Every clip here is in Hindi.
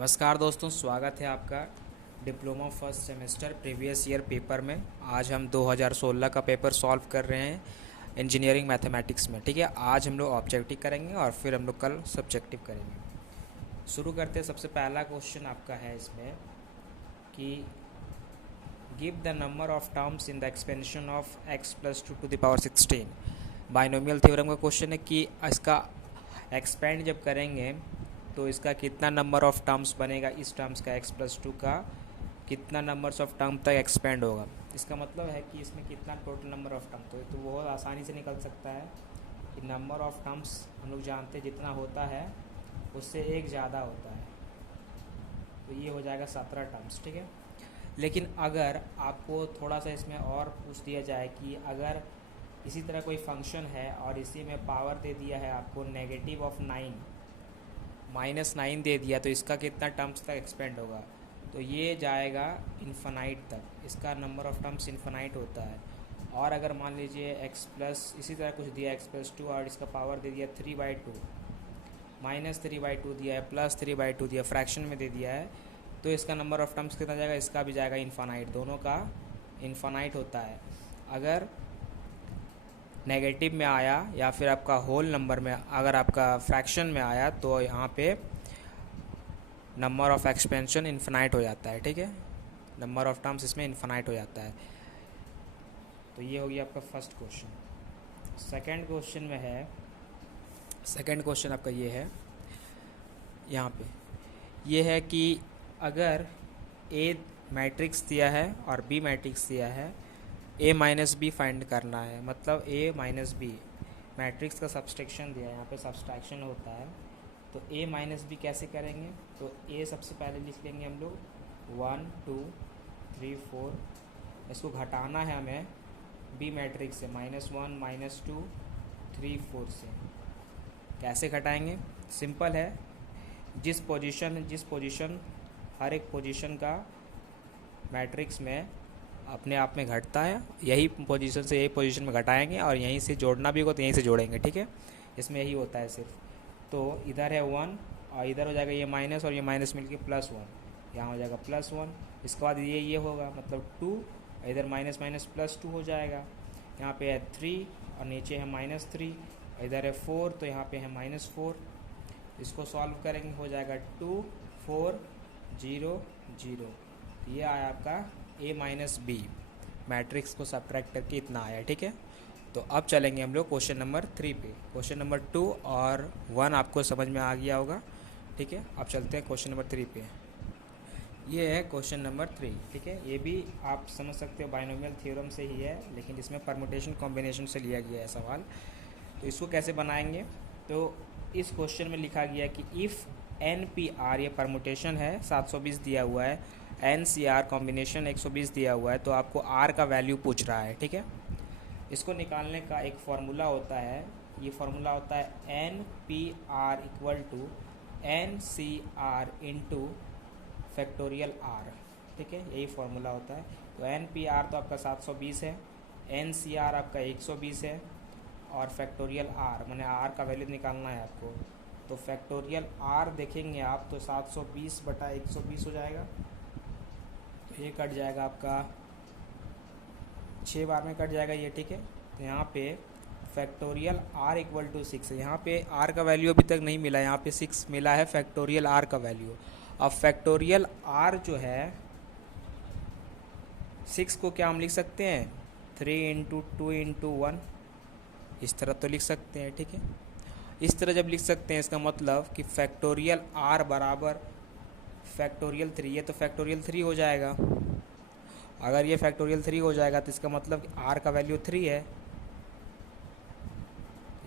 नमस्कार दोस्तों, स्वागत है आपका diploma first semester previous year paper में। आज हम 2016 का पेपर सॉल्व कर रहे हैं इंजीनियरिंग मैथमेटिक्स में। ठीक है, आज हम लोग ऑब्जेक्टिव करेंगे और फिर हम लोग कल सब्जेक्टिव करेंगे। शुरू करते हैं। सबसे पहला क्वेश्चन आपका है इसमें कि give the number of terms in the expansion of x + 2 to the power 16। Binomial theorem का क्वेश्चन है कि इसका एक्सपेंड जब करेंगे तो इसका कितना नंबर ऑफ टर्म्स बनेगा, इस टर्म्स का x + 2 का कितना नंबर्स ऑफ टर्म तक एक्सपेंड होगा। इसका मतलब है कि इसमें कितना टोटल नंबर ऑफ टर्म, तो बहुत आसानी से निकल सकता है कि नंबर ऑफ टर्म्स हम लोग जानते हैं जितना होता है उससे एक ज़्यादा होता है, तो ये हो जाएगा 17 टर्म्स। ठीक है, लेकिन अगर आपको थोड़ा सा इसमें और पूछ दिया जाए कि अगर इसी तरह कोई फंक्शन है और इसी में पावर दे दिया है आपको -9 दे दिया, तो इसका कितना टर्म्स तक एक्सपेंड होगा, तो ये जाएगा इन्फिनाइट तक। इसका नंबर ऑफ टर्म्स इन्फिनाइट होता है। और अगर मान लीजिए x प्लस इसी तरह कुछ दिया x + 2 और इसका पावर दे दिया 3/2, -3/2 दिया है, +3/2 दिया, फ्रैक्शन में दे दिया है, तो इसका नंबर ऑफ टर्म्स कितना जाएगा, इसका भी जाएगा इन्फिनाइट। दोनों का इन्फिनाइट होता है। अगर नेगेटिव में आया या फिर आपका होल नंबर में, अगर आपका फ्रैक्शन में आया, तो यहाँ पे नंबर ऑफ एक्सपेंशन इन्फिनाइट हो जाता है। ठीक है, नंबर ऑफ टर्म्स इसमें इन्फिनाइट हो जाता है। तो ये हो गया आपका फर्स्ट क्वेश्चन। सेकंड क्वेश्चन में है, सेकंड क्वेश्चन आपका ये है, यहाँ पे ये है कि अगर A मैट्रिक्स दिया है और B मैट्रिक्स दिया है, A - B फाइंड करना है। मतलब A - B मैट्रिक्स का सब्सट्रैक्शन दिया है, यहाँ पे सब्सट्रैक्शन होता है। तो A - B कैसे करेंगे, तो A सबसे पहले लिख लेंगे हम लोग 1 2 3 4। इसको घटाना है हमें B मैट्रिक्स से -1 -2 3 4 से। कैसे घटाएंगे, सिंपल है। जिस पोजीशन हर एक पोजीशन का मैट्रिक्स में अपने आप में घटता है, यही पोजीशन से यही पोजीशन में घटाएंगे और यहीं से जोड़ना भी होगा तो यहीं से जोड़ेंगे। ठीक है, इसमें यही होता है सिर्फ। तो इधर है 1 और इधर हो जाएगा ये माइनस और ये माइनस मिलके +1, यहाँ हो जाएगा +1। इसके बाद ये होगा मतलब 2, इधर -+2 हो जाएगा। यहाँ पे है 3 और नीचे है -3, इधर है 4 तो यहाँ पे है -4। इसको सॉल्व करेंगे, हो जाएगा 2 4 0 0। ये आया आपका A - B मैट्रिक्स को सब्ट्रैक्ट करके इतना आया। ठीक है, तो अब चलेंगे हम लोग क्वेश्चन नंबर 3 पे। क्वेश्चन नंबर 2 और 1 आपको समझ में आ गया होगा। ठीक है, अब चलते हैं क्वेश्चन नंबर 3 पे। ये है क्वेश्चन नंबर 3। ठीक है, ये भी आप समझ सकते हो बाइनोमियल थ्योरम से ही है, लेकिन इसमें परमुटेशन कॉम्बिनेशन से लिया गया है सवाल। तो इसको कैसे बनाएंगे, तो इस क्वेश्चन में लिखा गया कि इफ़ NPR, ये परमुटेशन है 720 दिया हुआ है, NCR कॉम्बिनेशन 120 दिया हुआ है, तो आपको R का वैल्यू पूछ रहा है। ठीक है, इसको निकालने का एक फार्मूला होता है, ये फार्मूला होता है NPR = NCR × फैक्टोरियल R। ठीक है, यही फार्मूला होता है। तो NPR तो आपका 720 है, NCR आपका 120 है और फैक्टोरियल R मैंने R का वैल्यू निकालना है आपको। तो फैक्टोरियल R देखेंगे आप तो 720/120 हो जाएगा। तो ये कट जाएगा आपका 6 बार में कट जाएगा ये। ठीक है, तो यहाँ पे फैक्टोरियल R = 6 है। यहाँ पे R का वैल्यू अभी तक नहीं मिला, यहाँ पे 6 मिला है फैक्टोरियल R का वैल्यू। अब फैक्टोरियल R जो है 6 को क्या हम लिख सकते हैं 3 × 2 × 1, इस तरह तो लिख सकते हैं। ठीक है, इस तरह जब लिख सकते हैं इसका मतलब कि फैक्टोरियल R बराबर फैक्टोरियल 3, ये तो फैक्टोरियल 3 हो जाएगा। अगर ये फैक्टोरियल 3 हो जाएगा तो इसका मतलब कि R का वैल्यू 3 है।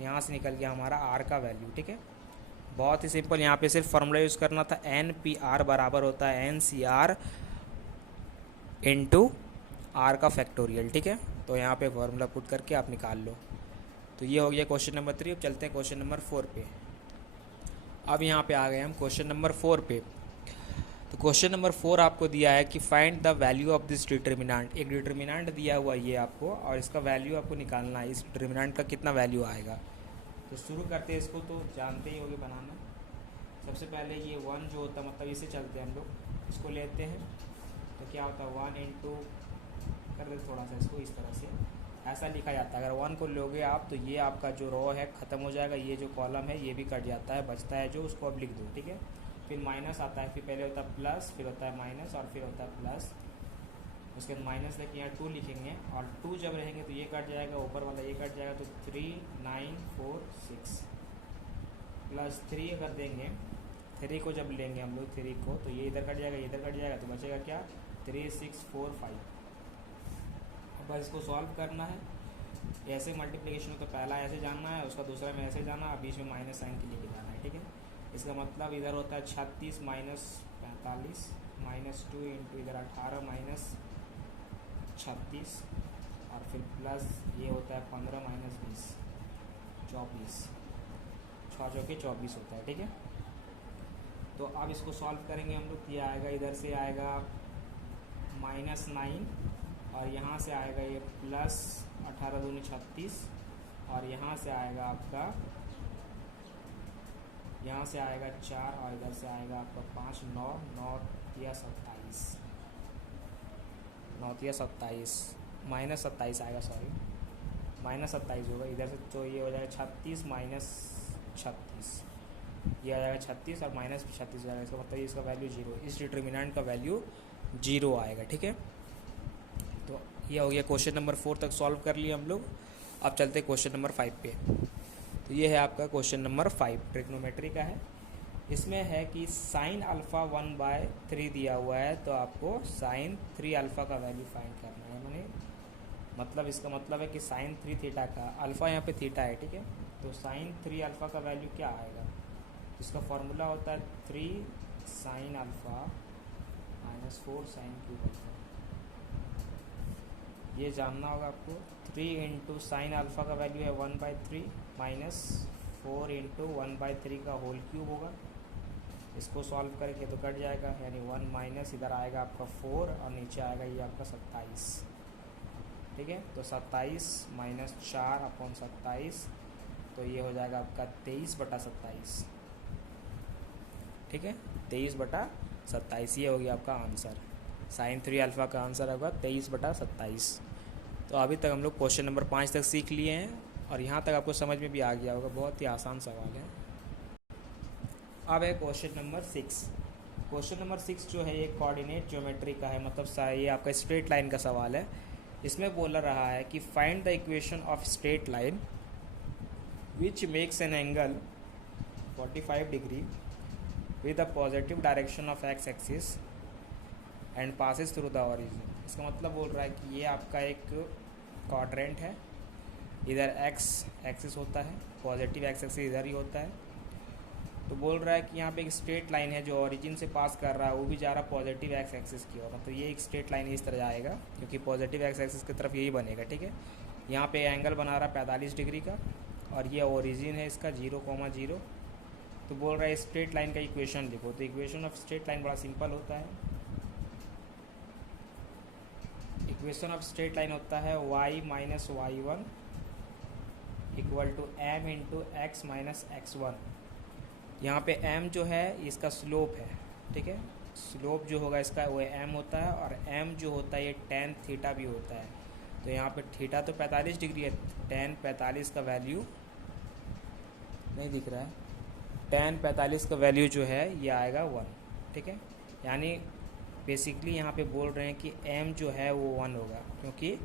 यहाँ से निकल गया हमारा R का वैल्यू। ठीक है, बहुत ही सिंपल। यहाँ पे सिर्फ फार्मूला यूज़ करना था, NPR बराबर होता है NCR × R का फैक्टोरियल। ठीक है, तो यहाँ पे फार्मूला पुट करके आप निकाल लो। तो ये हो गया क्वेश्चन नंबर 3। अब चलते हैं क्वेश्चन नंबर 4 पे। अब यहाँ पे आ गए हम क्वेश्चन नंबर 4 पे। तो क्वेश्चन नंबर 4 आपको दिया है कि find the value of this determinant. एक डिटर्मिनेंट दिया हुआ ये आपको और इसका वैल्यू आपको निकालना है, इस डिटर्मिनेंट का कितना वैल्यू आएगा। तो शुरू करते हैं इसको, तो जानते ही होंगे बनाना। सबसे पहले ये 1 जो होता है मतलब इसे चलते हैं हम लोग, इसको लेते हैं तो क्या होता है 1 इंटू कर देते थोड़ा सा इसको इस तरह से, ऐसा लिखा जाता है। अगर 1 को लोगे आप तो ये आपका जो रो है ख़त्म हो जाएगा, ये जो कॉलम है ये भी कट जाता है, बचता है जो उसको अब लिख दो, ठीक है। फिर माइनस आता है, फिर पहले होता है प्लस, फिर होता है माइनस और फिर होता है प्लस, उसके बाद माइनस लेके यहाँ 2 लिखेंगे और 2 जब रहेंगे तो ये कट जाएगा, ऊपर वाला ये कट जाएगा, तो 3 9 4 6 प्लस 3 अगर देंगे, 3 को जब लेंगे हम लोग 3 को तो ये इधर कट जाएगा, ये इधर कट जाएगा, तो बचेगा क्या 3 6 4 5। अब बस इसको सॉल्व करना है। ऐसे मल्टीप्लिकेशन हो तो पहला ऐसे जानना है, उसका दूसरा में ऐसे जाना है, बीच में माइनस साइन के लिए जाना है, ठीक है। इसका मतलब इधर होता है 36 माइनस 45 माइनस 2 इंटू इधर 18 माइनस 36 और फिर प्लस ये होता है 15 माइनस 20 24, 6 चौके 24 होता है, ठीक है। तो अब इसको सॉल्व करेंगे हम लोग, ये आएगा इधर से आएगा -9 और यहाँ से आएगा ये प्लस 18 दूनी 36 और यहाँ से आएगा आपका, यहाँ से आएगा 4 और इधर से आएगा आपका 5 9 9 या 27 9 या 27 माइनस 27 आएगा, सॉरी माइनस 27 होगा इधर से, तो ये हो जाएगा 36 माइनस 36, ये आ जाएगा 36 और माइनस 36 हो जाएगा, इसका मतलब इसका वैल्यू 0, इस डिटर्मिनेंट का वैल्यू 0 आएगा, ठीक है। तो ये हो गया क्वेश्चन नंबर 4 तक सॉल्व कर लिया हम लोग। अब चलते क्वेश्चन नंबर 5 पे। तो ये है आपका क्वेश्चन नंबर 5, ट्रिग्नोमेट्री का है। इसमें है कि साइन अल्फ़ा 1/3 दिया हुआ है, तो आपको साइन 3 अल्फ़ा का वैल्यू फाइंड करना है। मैंने मतलब इसका मतलब है कि साइन 3 थीटा का, अल्फ़ा यहाँ पे थीटा है, ठीक है। तो साइन 3 अल्फ़ा का वैल्यू क्या आएगा, इसका फॉर्मूला होता है 3 sine alpha minus 4 sine cube alpha. ये जानना होगा आपको। 3 इंटू साइन अल्फ़ा का वैल्यू है 1/3 माइनस 4 इंटू 1/3 का होल क्यूब होगा। इसको सॉल्व करके तो कट जाएगा, यानी 1 माइनस इधर आएगा आपका 4 और नीचे आएगा ये आपका 27, ठीक है। तो 27 माइनस 4/27, तो ये हो जाएगा आपका 23/27, ठीक है। 23/27 ये हो गया आपका आंसर। साइन 3 अल्फ़ा का आंसर होगा 23/27। तो अभी तक हम लोग क्वेश्चन नंबर 5 तक सीख लिए हैं और यहाँ तक आपको समझ में भी आ गया होगा, बहुत ही आसान सवाल है। अब है क्वेश्चन नंबर 6। क्वेश्चन नंबर 6 जो है ये कोऑर्डिनेट ज्योमेट्री का है, मतलब ये आपका स्ट्रेट लाइन का सवाल है। इसमें बोल रहा है कि find the equation of straight line which makes an angle 45 degree with the positive direction of x axis and passes through the origin। इसका मतलब बोल रहा है कि ये आपका एक क्वाड्रेंट है, इधर x एक्सिस होता है, पॉजिटिव x एक्सिस इधर ही होता है। तो बोल रहा है कि यहाँ पे एक स्ट्रेट लाइन है जो ओरिजिन से पास कर रहा है, वो भी जा रहा पॉजिटिव x एक्सिस की ओर। तो ये एक स्ट्रेट लाइन इस तरह जाएगा क्योंकि पॉजिटिव x एक्सिस की तरफ यही बनेगा, ठीक है। यहाँ पे एंगल बना रहा 45 डिग्री का और ये ओरिजिन है इसका 0,0। तो बोल रहा है स्ट्रेट लाइन का इक्वेशन लिखो। तो इक्वेशन ऑफ स्ट्रेट लाइन बड़ा सिंपल होता है। इक्वेशन ऑफ स्ट्रेट लाइन होता है y minus y1 equal to m into x minus x1। यहाँ पे m जो है इसका स्लोप है, ठीक है। स्लोप जो होगा इसका वो m होता है और m जो होता है ये tan थीटा भी होता है। तो यहाँ पे थीटा तो 45 डिग्री है, tan 45 का वैल्यू नहीं दिख रहा है, tan 45 का वैल्यू जो है ये आएगा 1, ठीक है। यानी बेसिकली यहाँ पे बोल रहे हैं कि m जो है वो 1 होगा क्योंकि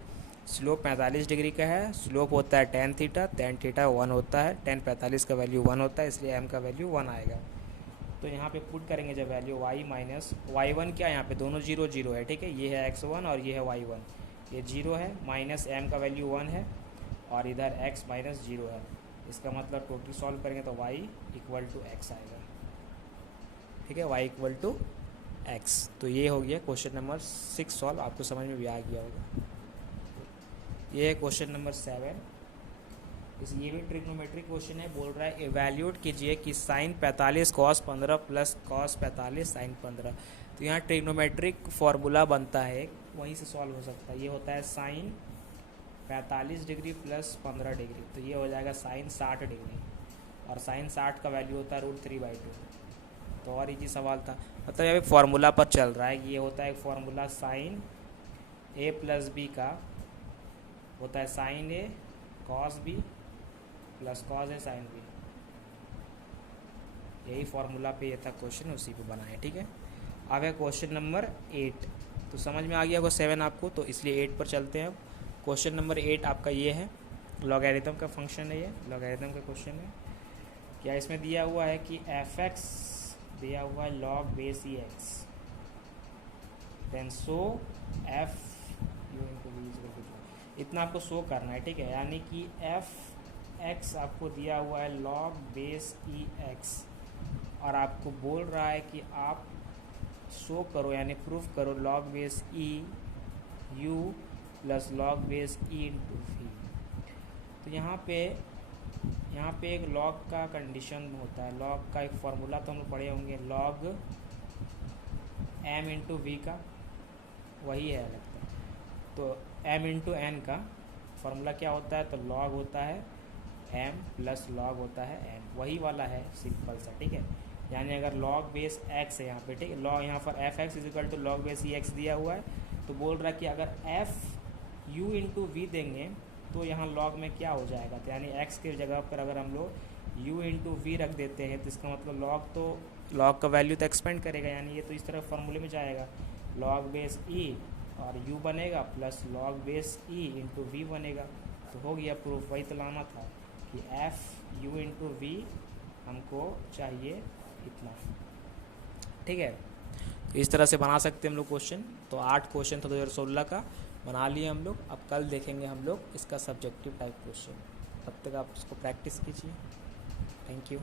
स्लोप 45 डिग्री का है, स्लोप होता है tan थीटा 1 होता है, tan 45 का वैल्यू 1 होता है, इसलिए m का वैल्यू 1 आएगा। तो यहाँ पे पुट करेंगे जब वैल्यू y माइनस y1 क्या, यहाँ पे दोनों 0 0 है, ठीक है। ये है x1 और ये है y1, ये 0 है, माइनस m का वैल्यू 1 है और इधर x माइनस 0 है। इसका मतलब टोटल सॉल्व करेंगे तो y इक्वल टू x आएगा, ठीक है, y इक्वल टू x। तो ये हो गया क्वेश्चन नंबर 6 सॉल्व, आपको समझ में भी आ गया होगा। ये है क्वेश्चन नंबर 7। ये भी ट्रिग्नोमेट्रिक क्वेश्चन है। बोल रहा है इवैल्यूएट कीजिए कि sine 45 cos 15 plus cos 45 sine 15। तो यहाँ ट्रिग्नोमेट्रिक फार्मूला बनता है, वहीं से सॉल्व हो सकता है। ये होता है साइन 45 डिग्री प्लस 15 डिग्री, तो ये हो जाएगा साइन 60 डिग्री और साइन 60 का वैल्यू होता है √3/2। तो और इजी सवाल था। मतलब ये फॉर्मूला पर चल रहा है, ये होता है एक फॉर्मूला साइन ए प्लस बी का होता है sign A cos B plus cos A sine B, यही फॉर्मूला पे ये था क्वेश्चन, उसी पे बना है। ठीक है, अब है क्वेश्चन नंबर 8। तो समझ में आ गया होगा 7 आपको, तो इसलिए 8 पर चलते हैं। क्वेश्चन नंबर 8 आपका ये है, लॉगरिथम का फंक्शन है, ये लॉगरिथम का क्वेश्चन है। क्या इसमें दिया हुआ है कि एफ एक्स दिया हुआ है log base e x, then so f u into v इतना आपको शो करना है। ठीक है, यानी कि एफ एक्स आपको दिया हुआ है लॉग बेस ई एक्स, और आपको बोल रहा है कि आप शो करो यानी प्रूफ करो log base e u plus log base e into v. तो यहाँ पे एक लॉग का कंडीशन होता है, लॉग का एक फॉर्मूला तो हम लोग पढ़े होंगे, लॉग एम इंटू वी का, वही है लगता है। तो एम इंटू एन का फॉर्मूला क्या होता है, तो लॉग होता है एम प्लस लॉग होता है एन, वही वाला है सिंपल सा। ठीक है, यानी अगर लॉग बेस एक्स है यहाँ पे, ठीक है, लॉग यहाँ पर f x equal to log base e x दिया हुआ है, तो बोल रहा है कि अगर एफ यू इंटू वी देंगे तो यहाँ लॉग में क्या हो जाएगा, तो यानी एक्स की जगह पर अगर हम लोग यू इंटू वी रख देते हैं तो इसका मतलब लॉग का वैल्यू तो एक्सपेंड करेगा, यानी ये तो इस तरह फॉर्मूले में जाएगा, लॉग बेस ई और u बनेगा plus log base e into v बनेगा। तो हो गया प्रूफ, वही तो लाना था कि एफ यू इंटू वी हमको चाहिए इतना। ठीक है, तो इस तरह से बना सकते हैं हम लोग क्वेश्चन। तो 8 क्वेश्चन था 2016 का, बना लिए हम लोग। अब कल देखेंगे हम लोग इसका सब्जेक्टिव टाइप क्वेश्चन, तब तक आप इसको प्रैक्टिस कीजिए। Thank you.